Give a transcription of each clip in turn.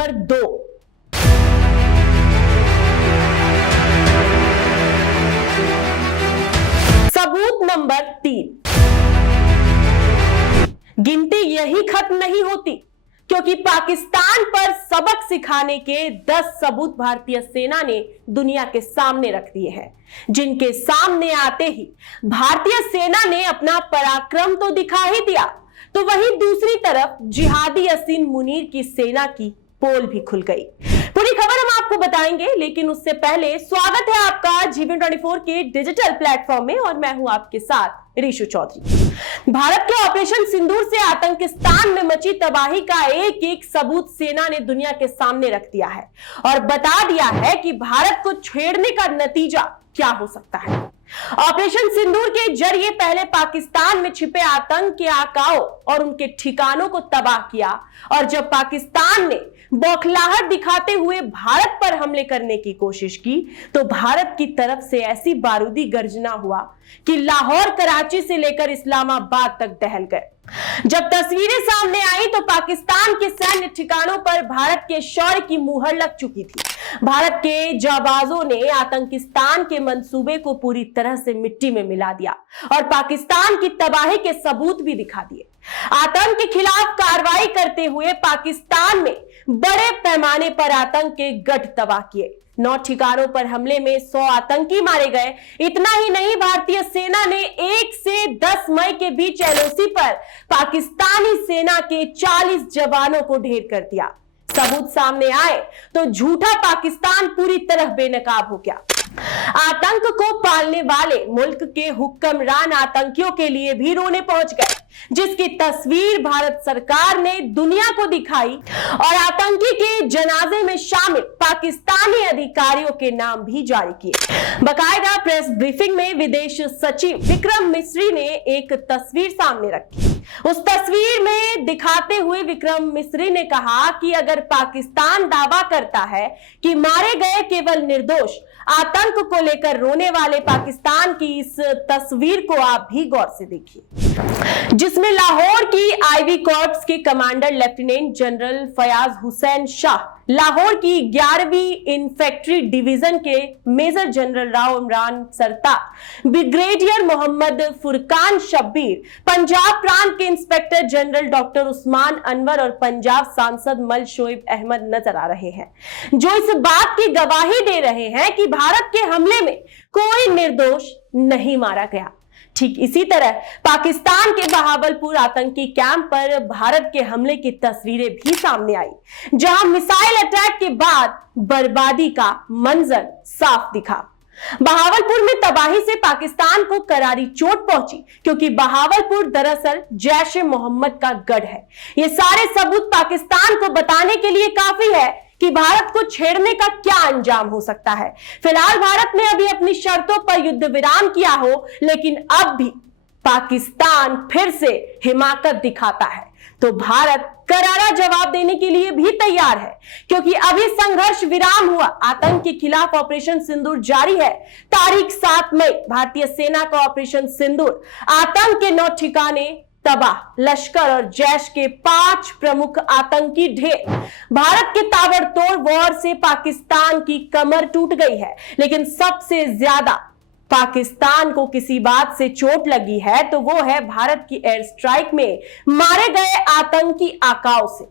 Number 2। सबूत number 3। गिनती यही खत्म नहीं होती, क्योंकि पाकिस्तान पर सबक सिखाने के 10 सबूत भारतीय सेना ने दुनिया के सामने रख दिए हैं, जिनके सामने आते ही भारतीय सेना ने अपना पराक्रम तो दिखा ही दिया, तो वहीं दूसरी तरफ जिहादी यासीन मुनीर की सेना की पोल भी खुल गई। पूरी खबर हम आपको बताएंगे, लेकिन उससे पहले स्वागत है आपका GV24 के डिजिटल प्लेटफॉर्म में, और मैं हूं आपके साथ ऋषु चौधरी। भारत के ऑपरेशन सिंदूर से आतंकिस्तान में मची तबाही का एक एक सबूत सेना ने दुनिया के सामने रख दिया है और बता दिया है कि भारत को छेड़ने का नतीजा क्या हो सकता है। ऑपरेशन सिंदूर के जरिए पहले पाकिस्तान में छिपे आतंक के आकाओं और उनके ठिकानों को तबाह किया, और जब पाकिस्तान ने बौखलाहट दिखाते हुए भारत पर हमले करने की कोशिश की, तो भारत की तरफ से ऐसी बारूदी गर्जना हुआ कि लाहौर, कराची से लेकर इस्लामाबाद तक दहल गए। जब तस्वीरें सामने आई तो पाकिस्तान के सैन्य ठिकानों पर भारत के शौर्य की मुहर लग चुकी थी। भारत के जाबाजों ने आतंकिस्तान के मंसूबे को पूरी तरह से मिट्टी में मिला दिया और पाकिस्तान की तबाही के सबूत भी दिखा दिए। आतंक के खिलाफ कार्रवाई करते हुए पाकिस्तान में बड़े पैमाने पर आतंक के गढ़ तबाह किए। 9 ठिकानों पर हमले में 100 आतंकी मारे गए। इतना ही नहीं, भारतीय सेना ने 1 से 10 मई के बीच LOC पर पाकिस्तानी सेना के 40 जवानों को ढेर कर दिया। सबूत सामने आए तो झूठा पाकिस्तान पूरी तरह बेनकाब हो गया। आतंक को पालने वाले मुल्क के हुक्मरान आतंकियों के लिए भी रोने पहुंच गए, जिसकी तस्वीर भारत सरकार ने दुनिया को दिखाई और आतंकी के जनाजे में शामिल पाकिस्तानी अधिकारियों के नाम भी जारी किए। बाकायदा प्रेस ब्रीफिंग में विदेश सचिव विक्रम मिस्री ने एक तस्वीर सामने रखी। उस तस्वीर में दिखाते हुए विक्रम मिस्री ने कहा कि अगर पाकिस्तान दावा करता है कि मारे गए केवल निर्दोष, आतंक को लेकर रोने वाले पाकिस्तान की इस तस्वीर को आप भी गौर से देखिए, जिसमें लाहौर की आईवी कॉर्प्स के commander lieutenant general Fayyaz Hussain Shah, Lahore की 11वीं इन्फेंट्री डिवीजन के major general Rao Imran Sartaj, brigadier Mohammad Furqan Shabbir, Punjab प्रांत के inspector general doctor Usman Anwar और पंजाब सांसद मल शोएब अहमद नजर आ रहे हैं, जो इस बात की गवाही दे रहे हैं कि भारत के हमले में कोई निर्दोष नहीं मारा गया। ठीक इसी तरह पाकिस्तान के बहावलपुर आतंकी कैंप पर भारत के हमले की तस्वीरें भी सामने आई, जहां मिसाइल अटैक के बाद बर्बादी का मंजर साफ दिखा। बहावलपुर में तबाही से पाकिस्तान को करारी चोट पहुंची, क्योंकि बहावलपुर दरअसल जैश ए मोहम्मद का गढ़ है। ये सारे सबूत पाकिस्तान को बताने के लिए काफी है कि भारत को छेड़ने का क्या अंजाम हो सकता है। फिलहाल भारत ने अभी अपनी शर्तों पर युद्ध विराम किया हो, लेकिन अब भी पाकिस्तान फिर से हिमाकत दिखाता है, तो भारत करारा जवाब देने के लिए भी तैयार है, क्योंकि अभी संघर्ष विराम हुआ। आतंक के खिलाफ ऑपरेशन सिंदूर जारी है। तारीख 7 मई भारतीय सेना का ऑपरेशन सिंदूर आतंक के 9 ठिकाने तबाह, लश्कर और जैश के 5 प्रमुख आतंकी ढेर। भारत के ताबड़तोड़ वॉर से पाकिस्तान की कमर टूट गई है, लेकिन सबसे ज्यादा पाकिस्तान को किसी बात से चोट लगी है तो वो है भारत की एयर स्ट्राइक में मारे गए आतंकी आकाओं से।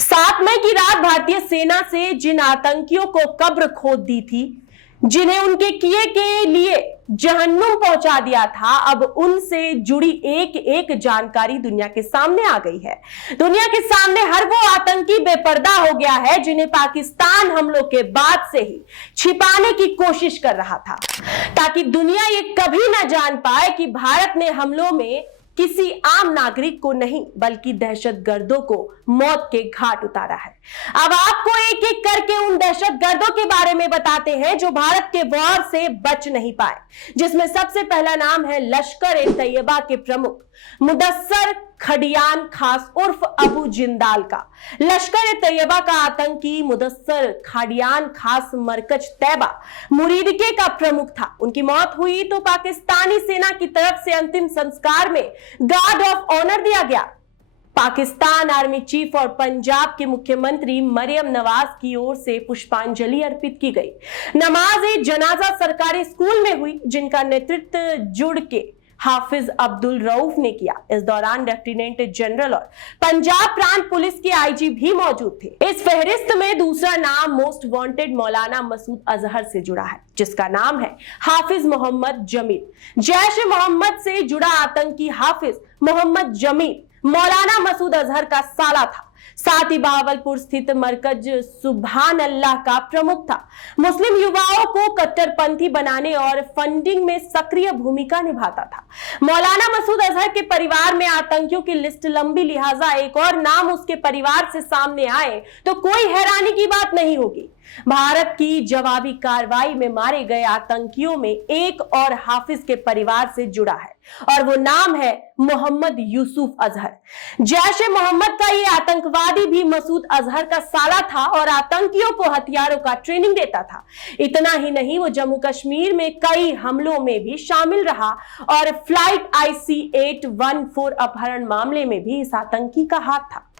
7 मई की रात भारतीय सेना से जिन आतंकियों को कब्र खोद दी थी, जिन्हें उनके किए के लिए जहन्नुम पहुंचा दिया था, अब उनसे जुड़ी एक एक जानकारी दुनिया के सामने आ गई है। दुनिया के सामने हर वो आतंकी बेपर्दा हो गया है जिन्हें पाकिस्तान हमलों के बाद से ही छिपाने की कोशिश कर रहा था, ताकि दुनिया ये कभी ना जान पाए कि भारत ने हमलों में किसी आम नागरिक को नहीं, बल्कि दहशतगर्दों को मौत के घाट उतारा है। अब आपको एक एक करके उन दहशतगर्दों के बारे में बताते हैं जो भारत के वॉर से बच नहीं पाए, जिसमें सबसे पहला नाम है लश्कर ए तैयबा के प्रमुख मुदस्सर खडियान खास उर्फ अबू जिंदाल का। लश्कर ए तैयबा का आतंकी मुदस्सर खडियान खास मरकज तैयबा मुरीदके का प्रमुख था। उनकी मौत हुई तो पाकिस्तानी सेना की तरफ से अंतिम संस्कार में गार्ड ऑफ ऑनर दिया गया। पाकिस्तान आर्मी चीफ और पंजाब के मुख्यमंत्री मरियम नवाज की ओर से पुष्पांजलि अर्पित की गई। नमाज जनाजा सरकारी स्कूल में हुई, जिनका नेतृत्व जुड़ के हाफिज अब्दुल रऊफ ने किया। इस दौरान लेफ्टिनेंट जनरल और पंजाब प्रांत पुलिस के आईजी भी मौजूद थे। इस फहरिस्त में दूसरा नाम मोस्ट वांटेड मौलाना मसूद अजहर से जुड़ा है, जिसका नाम है हाफिज मोहम्मद जमील। जैश ए मोहम्मद से जुड़ा आतंकी हाफिज मोहम्मद जमील मौलाना मसूद अजहर का साला था। साथ ही बहावलपुर स्थित मरकज सुभान अल्लाह का प्रमुख था। मुस्लिम युवाओं को कट्टरपंथी बनाने और फंडिंग में सक्रिय भूमिका निभाता था। मौलाना मसूद अजहर के परिवार में आतंकियों की लिस्ट लंबी, लिहाजा एक और नाम उसके परिवार से सामने आए तो कोई हैरानी की बात नहीं होगी। भारत की जवाबी कार्रवाई में मारे गए आतंकियों में एक और हाफिज के परिवार से जुड़ा है और वो नाम है मोहम्मद यूसुफ अजहर। जैश ए मोहम्मद का ये आतंकवादी भी मसूद अजहर का साला था और आतंकियों को हथियारों का ट्रेनिंग देता था। इतना ही नहीं, वो जम्मू कश्मीर में कई हमलों में भी शामिल रहा और फ्लाइट IC-814 अपहरण मामले में भी इस आतंकी का हाथ था।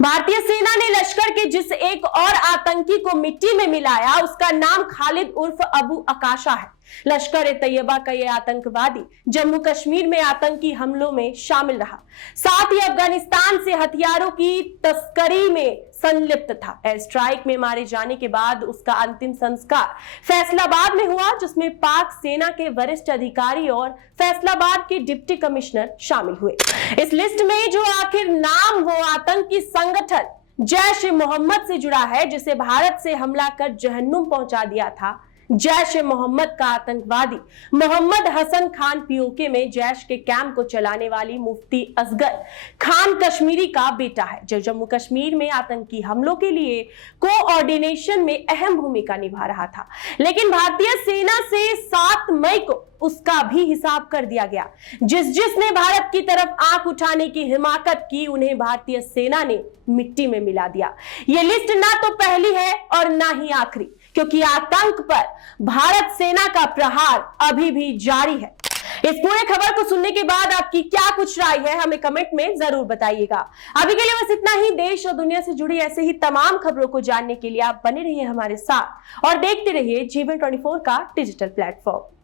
भारतीय सेना ने लश्कर के जिस एक और आतंकी को मिट्टी में मिलाया, उसका नाम खालिद उर्फ अबू अकाशा है। लश्कर ए तैयबा का यह आतंकवादी जम्मू कश्मीर में आतंकी हमलों में शामिल रहा, साथ ही अफगानिस्तान से हथियारों की तस्करी में संलिप्त था। एयर स्ट्राइक में मारे जाने के बाद उसका अंतिम संस्कार फैसलाबाद में हुआ, जिसमें पाक सेना के वरिष्ठ अधिकारी और फैसलाबाद के डिप्टी कमिश्नर शामिल हुए। इस लिस्ट में जो आखिर नाम वो आतंकी संगठन जैश ए मोहम्मद से जुड़ा है, जिसे भारत से हमला कर जहन्नुम पहुंचा दिया था। जैश ए मोहम्मद का आतंकवादी मोहम्मद हसन खान पीओके में जैश के कैंप को चलाने वाली मुफ्ती असगर खान कश्मीरी का बेटा है, जो जम्मू कश्मीर में आतंकी हमलों के लिए कोऑर्डिनेशन में अहम भूमिका निभा रहा था। लेकिन भारतीय सेना से 7 मई को उसका भी हिसाब कर दिया गया। जिसने भारत की तरफ आंख उठाने की हिमाकत की, उन्हें भारतीय सेना ने मिट्टी में मिला दिया। यह लिस्ट ना तो पहली है और ना ही आखिरी, क्योंकि आतंक पर भारत सेना का प्रहार अभी भी जारी है। इस पूरे खबर को सुनने के बाद आपकी क्या कुछ राय है, हमें कमेंट में जरूर बताइएगा। अभी के लिए बस इतना ही। देश और दुनिया से जुड़ी ऐसे ही तमाम खबरों को जानने के लिए आप बने रहिए हमारे साथ और देखते रहिए जीवन 24 का डिजिटल प्लेटफॉर्म।